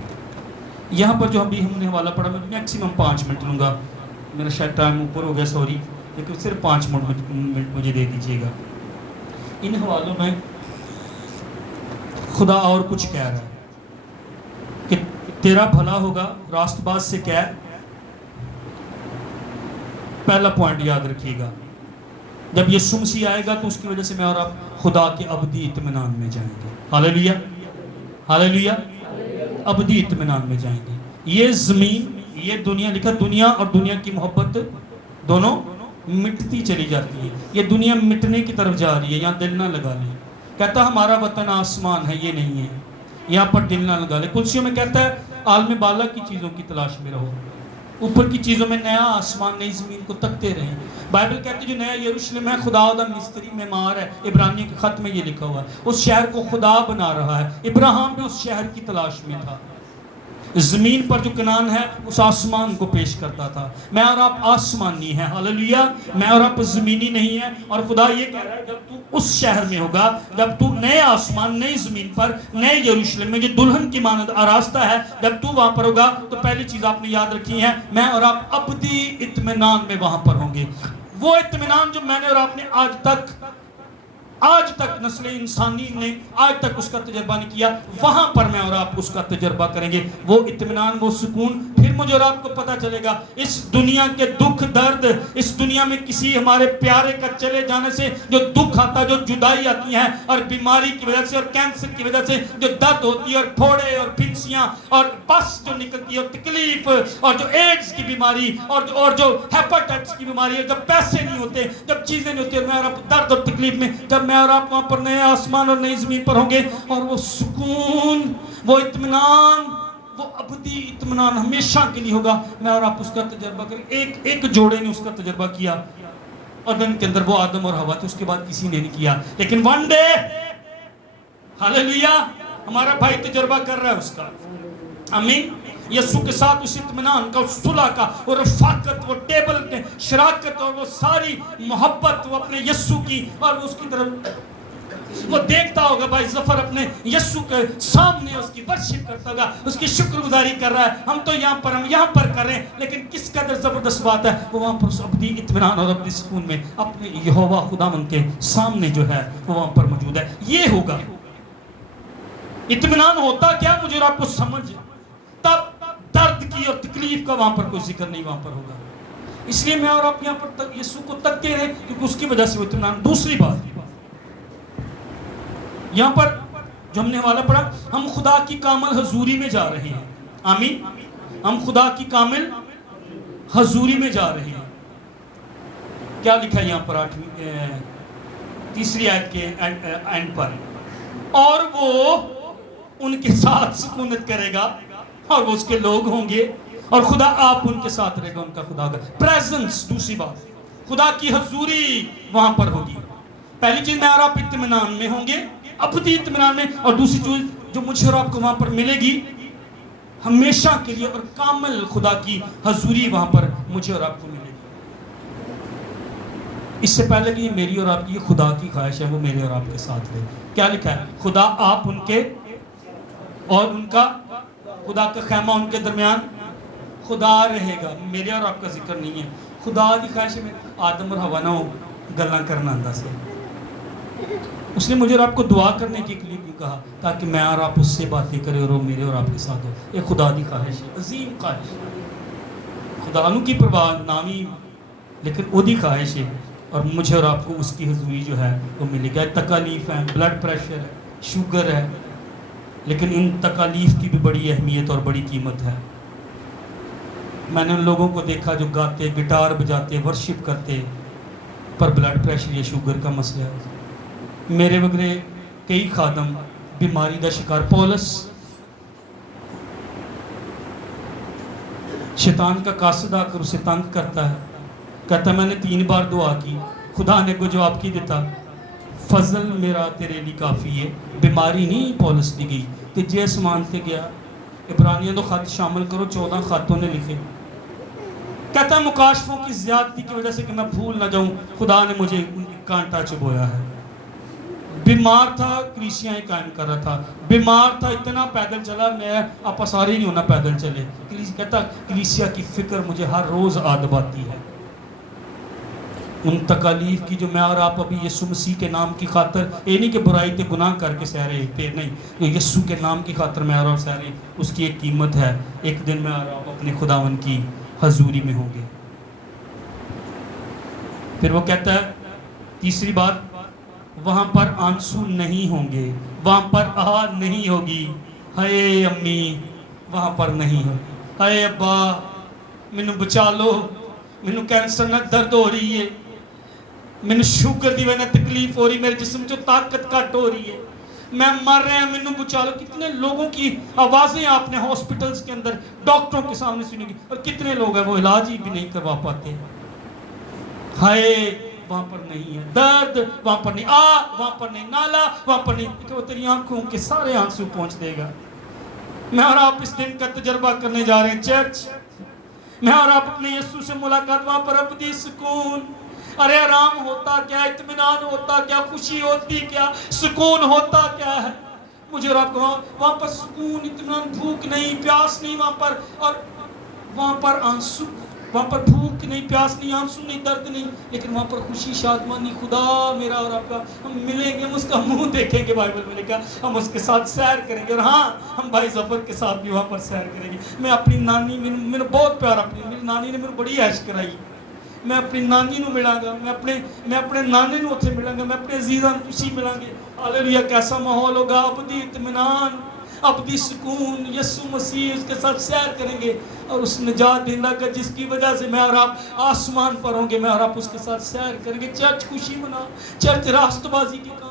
یہاں پر جو ابھی ہم نے حوالہ پڑھا، میں میکسیمم 5 منٹ لوں گا، میرا شاید ٹائم اوپر ہو گیا، سوری، لیکن صرف 5 منٹ مجھے دے دیجیے گا۔ ان حوالوں میں خدا اور کچھ کہہ رہا ہے کہ تیرا بھلا ہوگا۔ راست باز سے کیا ہے؟ پہلا پوائنٹ یاد رکھیے گا، جب یسوع مسیح آئے گا تو اس کی وجہ سے میں اور آپ خدا کے ابدی اطمینان میں جائیں گے۔ ہاللیلویہ، ہاللیلویہ، ابدی اطمینان میں جائیں گے۔ یہ زمین، یہ دنیا، لکھا دنیا اور دنیا کی محبت دونوں مٹتی چلی جاتی ہے۔ یہ دنیا مٹنے کی طرف جا رہی ہے، یہاں دل نہ لگا لیں۔ کہتا ہمارا وطن آسمان ہے، یہ نہیں ہے، یہاں پر دل نہ لگا لیں۔ قدسیوں میں کہتا ہے عالم بالا کی چیزوں کی تلاش میں رہو، اوپر کی چیزوں میں، نیا آسمان نئی زمین کو تکتے رہیں۔ بائبل کہتی ہے جو نیا یروشلم ہے خدا دا مستری معمار ہے، عبرانی کے خط میں یہ لکھا ہوا ہے، اس شہر کو خدا بنا رہا ہے۔ ابراہیم بھی اس شہر کی تلاش میں تھا، زمین پر جو کنعان ہے اس آسمان کو پیش کرتا تھا۔ میں اور آپ آسمانی ہیں، ہاللیلویہ، میں اور آپ زمینی نہیں ہیں۔ اور خدا یہ کہہ رہا ہے جب تو اس شہر میں ہوگا، جب تو نئے آسمان نئی زمین پر نئے یروشلم میں جو دلہن کی مانند آراستہ ہے، جب تو وہاں پر ہوگا تو پہلی چیز آپ نے یاد رکھی ہے، میں اور آپ ابدی اطمینان میں وہاں پر ہوں گے۔ وہ اطمینان جو میں نے اور آپ نے آج تک نسل انسانی نے آج تک اس کا تجربہ نہیں کیا، وہاں پر میں اور آپ اس کا تجربہ کریں گے۔ وہ اطمینان، وہ سکون، پھر مجھے اور آپ کو پتہ چلے گا اس دنیا کے دکھ درد، اس دنیا میں کسی ہمارے پیارے کا چلے جانے سے جو دکھ آتا، جو جدائی آتی ہے، اور بیماری کی وجہ سے اور کینسر کی وجہ سے جو درد ہوتی ہے، اور پھوڑے اور پھنسیاں اور پس جو نکلتی ہے اور تکلیف، اور جو ایڈز کی بیماری اور جو ہیپاٹائٹس کی بیماری ہے، جب پیسے نہیں ہوتے، جب چیزیں نہیں ہوتی، اور میں اور آپ درد اور تکلیف میں، جب میں اور آپ وہاں پر نئے آسمان اور نئی زمین پر ہوں گے، اور وہ سکون، وہ اطمینان، وہ ابدی اطمینان ہمیشہ کے لیے ہوگا۔ میں اور آپ اس کا تجربہ کریں۔ ایک جوڑے نے اس کا تجربہ کیا عدن کے اندر، وہ آدم اور حوا تھے، اس کے بعد کسی نے نہیں کیا۔ لیکن ون ڈے ہاللیلویا ہمارا بھائی تجربہ کر رہا ہے اس کا، آمین، یسوع کے ساتھ اس اطمینان کا، اس صلح کا، وہ رفاقت، وہ ٹیبل میں شراکت، اور وہ ساری محبت وہ اپنے یسوع کی، اور وہ اس کی طرف وہ دیکھتا ہوگا بھائی ظفر اپنے یسوع کے سامنے اس کی ورشپ کرتا ہوگا، اس کی شکر گزاری کر رہا ہے۔ ہم تو ہم یہاں پر کر رہے ہیں، لیکن کس قدر زبردست بات ہے، وہ وہاں پر اس ابدی اطمینان اور ابدی سکون میں اپنے یہوہ خداوند کے سامنے جو ہے وہ وہاں پر موجود ہے۔ یہ ہوگا اطمینان ہوتا کیا مجھے اور آپ کو سمجھ، تب درد کی اور تکلیف کا وہاں پر کوئی ذکر نہیں وہاں پر ہوگا۔ اس لیے میں اور آپ یہاں پر یسوع کو تکتے رہے، کیونکہ اس کی وجہ سے وہ اطمینان۔ دوسری بات یہاں پر جو ہم نے حوالہ پڑھا، ہم خدا کی کامل حضوری میں جا رہے ہیں، آمین، ہم خدا کی کامل حضوری میں جا رہے ہیں۔ کیا لکھا ہے یہاں پر تیسری آیت کے اینڈ پر، اور وہ ان کے ساتھ سکونت کرے گا، اور وہ اس کے لوگ ہوں گے، اور خدا آپ ان کے ساتھ رہے گا، ان کا خدا ہوگا۔ پریزنس، دوسری بات خدا کی حضوری وہاں پر ہوگی۔ پہلی چیز میں اور آپ اطمینان میں ہوں گے، ابدی اطمینان میں، اور دوسری چیز جو مجھے اور آپ کو وہاں پر ملے گی ہمیشہ کے لیے، اور کامل خدا کی حضوری وہاں پر مجھے اور آپ کو ملے گی۔ اس سے پہلے کہ یہ میری اور آپ کی خدا کی خواہش ہے وہ میرے اور آپ کے ساتھ رہے۔ کیا لکھا ہے؟ خدا آپ ان کے اور ان کا، خدا کا خیمہ ان کے درمیان خدا رہے گا۔ میرے اور آپ کا ذکر نہیں ہے، خدا کی خواہش ہے۔ آدم اور حوا نہ گلاں کرنا اندہ سے، اس نے مجھے اور آپ کو دعا کرنے کے لیے کیوں کہا؟ تاکہ میں اور آپ اس سے باتیں کریں اور وہ میرے اور آپ کے ساتھ ہو۔ یہ خدا کی خواہش ہے، عظیم خواہش ہے، خدا انہوں کی پرواہ نامی، لیکن وہ دی خواہش ہے، اور مجھے اور آپ کو اس کی حضوری جو ہے وہ ملے گا۔ تکالیف ہیں، بلڈ پریشر ہے، شوگر ہے، لیکن ان تکالیف کی بھی بڑی اہمیت اور بڑی قیمت ہے۔ میں نے ان لوگوں کو دیکھا جو گاتے، گٹار بجاتے، ورشپ کرتے، پر بلڈ پریشر یا شوگر کا مسئلہ ہے۔ میرے وغیرہ کئی خادم بیماری دا شکار۔ پولس شیطان کا قاصد آ کر اسے تنگ کرتا ہے، کہتا میں نے 3 بار دعا کی، خدا نے کو جواب کی دیتا، فضل میرا تیرے لیے کافی ہے۔ بیماری نہیں پولس دی گئی کہ جے سمان تے گیا۔ عبرانیوں تو خط شامل کرو، 14 خطوں نے لکھے۔ کہتا ہے مکاشفوں کی زیادتی کی وجہ سے کہ میں بھول نہ جاؤں، خدا نے مجھے کانٹا چبویا ہے۔ بیمار تھا، کلیسیاں قائم کر رہا تھا، بیمار تھا، اتنا پیدل چلا، میں آپ سارے نہیں ہونا پیدل چلے۔ کہتا کلیسیا کی فکر مجھے ہر روز عادب آتی ہے۔ ان تکالیف کی جو میں اور آپ ابھی یسوع مسیح کے نام کی خاطر، یہ نہیں کہ برائی تے گناہ کر کے سہ رہے تھے، نہیں، جو یسوع کے نام کی خاطر میں اور آپ سہ رہے، اس کی ایک قیمت ہے۔ ایک دن میں اور آپ اپنے خداوند کی حضوری میں ہوں گے۔ پھر وہ کہتا ہے تیسری بات، وہاں پر آنسو نہیں ہوں گے، وہاں پر آہ نہیں ہوگی، ہائے امی وہاں پر نہیں ہوگی، ہائے ابا مینوں بچا لو، مینوں کینسر نہ درد ہو رہی ہے، مینوں شوگر دی وجہ تکلیف ہو رہی، میرے جسم جو طاقت کٹ ہو رہی ہے، میں مر رہا ہوں، مینوں بچا لو۔ کتنے لوگوں کی آوازیں آپ نے ہاسپٹلز کے اندر ڈاکٹروں کے سامنے سنی گی، اور کتنے لوگ ہیں وہ علاج ہی بھی نہیں کروا پاتے۔ ہائے وہاں پر نہیں ہے درد، وہاں پر نہیں وہاں پر نہیں نالا، وہاں پر نہیں، کہ وہ تیری آنکھوں کے سارے آنسو پہنچ دے گا۔ میں اور آپ اس دن کا تجربہ کرنے جا رہے ہیں چرچ، میں اور آپ اپنے یسوع سے ملاقات، وہاں پر ابدی سکون۔ ارے آرام ہوتا کیا، اطمینان ہوتا کیا، خوشی ہوتی کیا، سکون ہوتا کیا ہے۔ مجھے اور آپ کو وہاں پر سکون، اطمینان، بھوک نہیں، پیاس نہیں وہاں پر، اور وہاں پر آنسو، وہاں پر بھوک نہیں، پیاس نہیں، آنسو نہیں، درد نہیں، لیکن وہاں پر خوشی، شادمانی۔ خدا میرا اور آپ کا، ہم ملیں گے، ہم اس کا منہ دیکھیں گے، بائبل میں لکھا، ہم اس کے ساتھ سیر کریں گے، اور ہاں ہم بھائی ظفر کے ساتھ بھی وہاں پر سیر کریں گے۔ میں اپنی نانی، میرا بہت پیار، میری نانی نے میرے بڑی عیش کرائی، میں اپنی نانی نو ملاں گا، میں اپنے نانے نو اتھے ملاں گا، میں اپنے عزیزاں تسی ملاں گے۔ ہاللیلویہ، کیسا ماحول ہوگا، ابدی اطمینان، ابدی سکون، یسوع مسیح اس کے ساتھ سیر کریں گے، اور اس نجات دہندہ کا جس کی وجہ سے میں اور آپ آسمان پر ہوں گے، میں اور آپ اس کے ساتھ سیر کریں گے۔ چرچ خوشی منا، چرچ راست بازی کے کام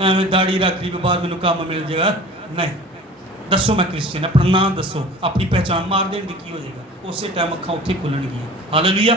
ਐਵੇਂ ਦਾੜੀ ਰੱਖ ਲਈ ਬਾਹਰ ਮੈਨੂੰ ਕੰਮ ਮਿਲ ਜਾਏਗਾ, ਨਹੀਂ, ਦੱਸੋ ਮੈਂ ਕ੍ਰਿਸਚੀਅਨ, ਆਪਣਾ ਨਾਮ ਦੱਸੋ, ਆਪਣੀ ਪਹਿਚਾਨ ਮਾਰ ਦੇਣਗੇ, ਕੀ ਹੋ ਜਾਏਗਾ? ਉਸੇ ਟਾਈਮ ਅੱਖਾਂ ਉੱਥੇ ਖੁੱਲਣਗੀਆਂ। ਹਾਲੇਲੂਇਆ,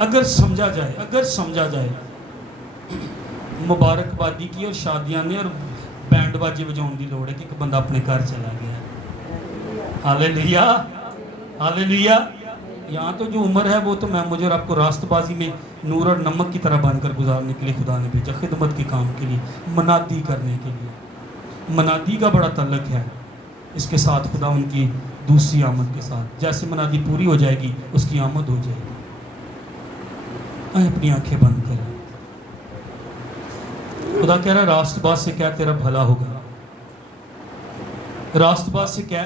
اگر سمجھا جائے مبارکبادی کی اور شادیاں نے اور بینڈ باجے بجاؤں دی لوڑ ہے کہ ایک بندہ اپنے گھر چلا گیا. ہاللیلویا ہاللیلویا. یہاں تو جو عمر ہے وہ تو میں مجھے اور آپ کو راست بازی میں نور اور نمک کی طرح بن کر گزارنے کے لیے خدا نے بھیجا, خدمت کے کام کے لیے, منادی کرنے کے لیے. منادی کا بڑا تعلق ہے اس کے ساتھ خدا ان کی دوسری آمد کے ساتھ. جیسے منادی پوری ہو جائے گی اس کی آمد ہو جائے گی. اپنی آنکھیں بند کریں. خدا کہہ رہا ہے راست باز سے کیا تیرا بھلا ہوگا. راست باز سے کیا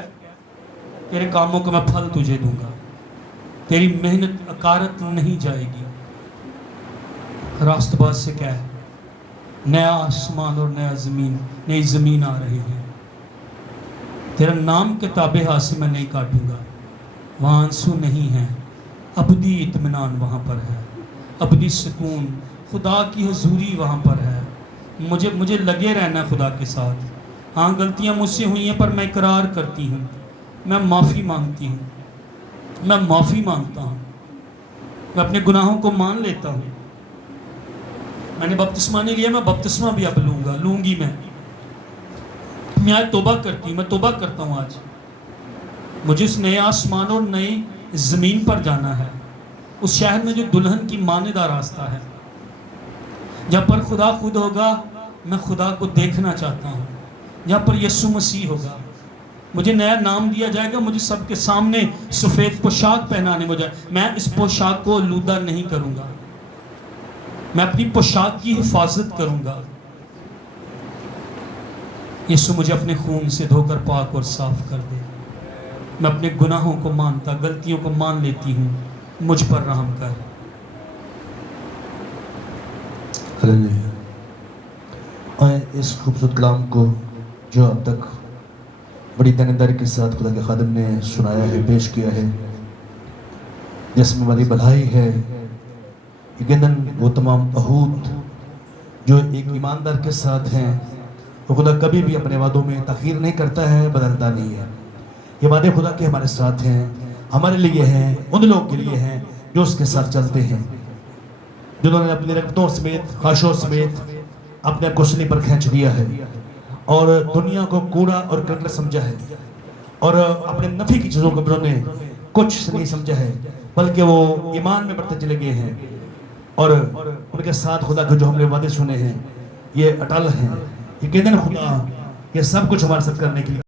تیرے کاموں کا میں پھل تجھے دوں گا, تیری محنت اکارت نہیں جائے گی. راست باز سے کیا ہے نیا آسمان اور نئی زمین آ رہے ہیں. تیرا نام کتاب ہاتھ سے میں نہیں کاٹوں گا. وہاں آنسو نہیں ہے, ابدی اطمینان وہاں پر ہے, ابدی سکون, خدا کی حضوری وہاں پر ہے. مجھے لگے رہنا ہے خدا کے ساتھ. ہاں غلطیاں مجھ سے ہوئی ہیں پر میں اقرار کرتی ہوں, میں معافی مانگتی ہوں, میں معافی مانگتا ہوں, میں اپنے گناہوں کو مان لیتا ہوں. میں نے بپتسمہ نہیں لیا, میں بپتسمہ بھی اب لوں گی. میں آج توبہ کرتی ہوں, میں توبہ کرتا ہوں. آج مجھے اس نئے آسمان اور نئی زمین پر جانا ہے, اس شہر میں جو دلہن کی ماندہ راستہ ہے, جہاں پر خدا خود ہوگا. میں خدا کو دیکھنا چاہتا ہوں جہاں پر یسوع مسیح ہوگا. مجھے نیا نام دیا جائے گا, مجھے سب کے سامنے سفید پوشاک پہنانے کو جائے. میں اس پوشاک کو آلودہ نہیں کروں گا, میں اپنی پوشاک کی حفاظت کروں گا. یسوع مجھے اپنے خون سے دھو کر پاک اور صاف کر دے. میں اپنے گناہوں کو مانتا, غلطیوں کو مان لیتی ہوں, مجھ پر رحم کر. ہلیلویا. آئیں اس خوبصورت کلام کو جو اب تک بڑی دینداری کے ساتھ خدا کے خادم نے سنایا ہے, پیش کیا ہے, جس میں ہماری بھلائی ہے. یقیناً وہ تمام عہود جو ایک ایماندار کے ساتھ ہیں, وہ خدا کبھی بھی اپنے وعدوں میں تاخیر نہیں کرتا ہے, بدلتا نہیں ہے. یہ وعدے خدا کے ہمارے ساتھ ہیں, ہمارے لیے ہیں, ان لوگوں کے لیے ہیں جو اس کے ساتھ چلتے ہیں, جنہوں نے اپنی رغبتوں سمیت, خواہشوں سمیت اپنے آپ کو سینے پر کھینچ دیا ہے اور دنیا کو کوڑا اور کرکٹ سمجھا ہے, اور اپنے نفع کی چیزوں کو انہوں نے کچھ نہیں سمجھا ہے, بلکہ وہ ایمان میں بڑھتے چلے گئے ہیں. اور ان کے ساتھ خدا کے جو ہم نے وعدے سنے ہیں یہ اٹل ہیں. یقیناً خدا یہ سب کچھ ہمارے ساتھ کرنے کے لیے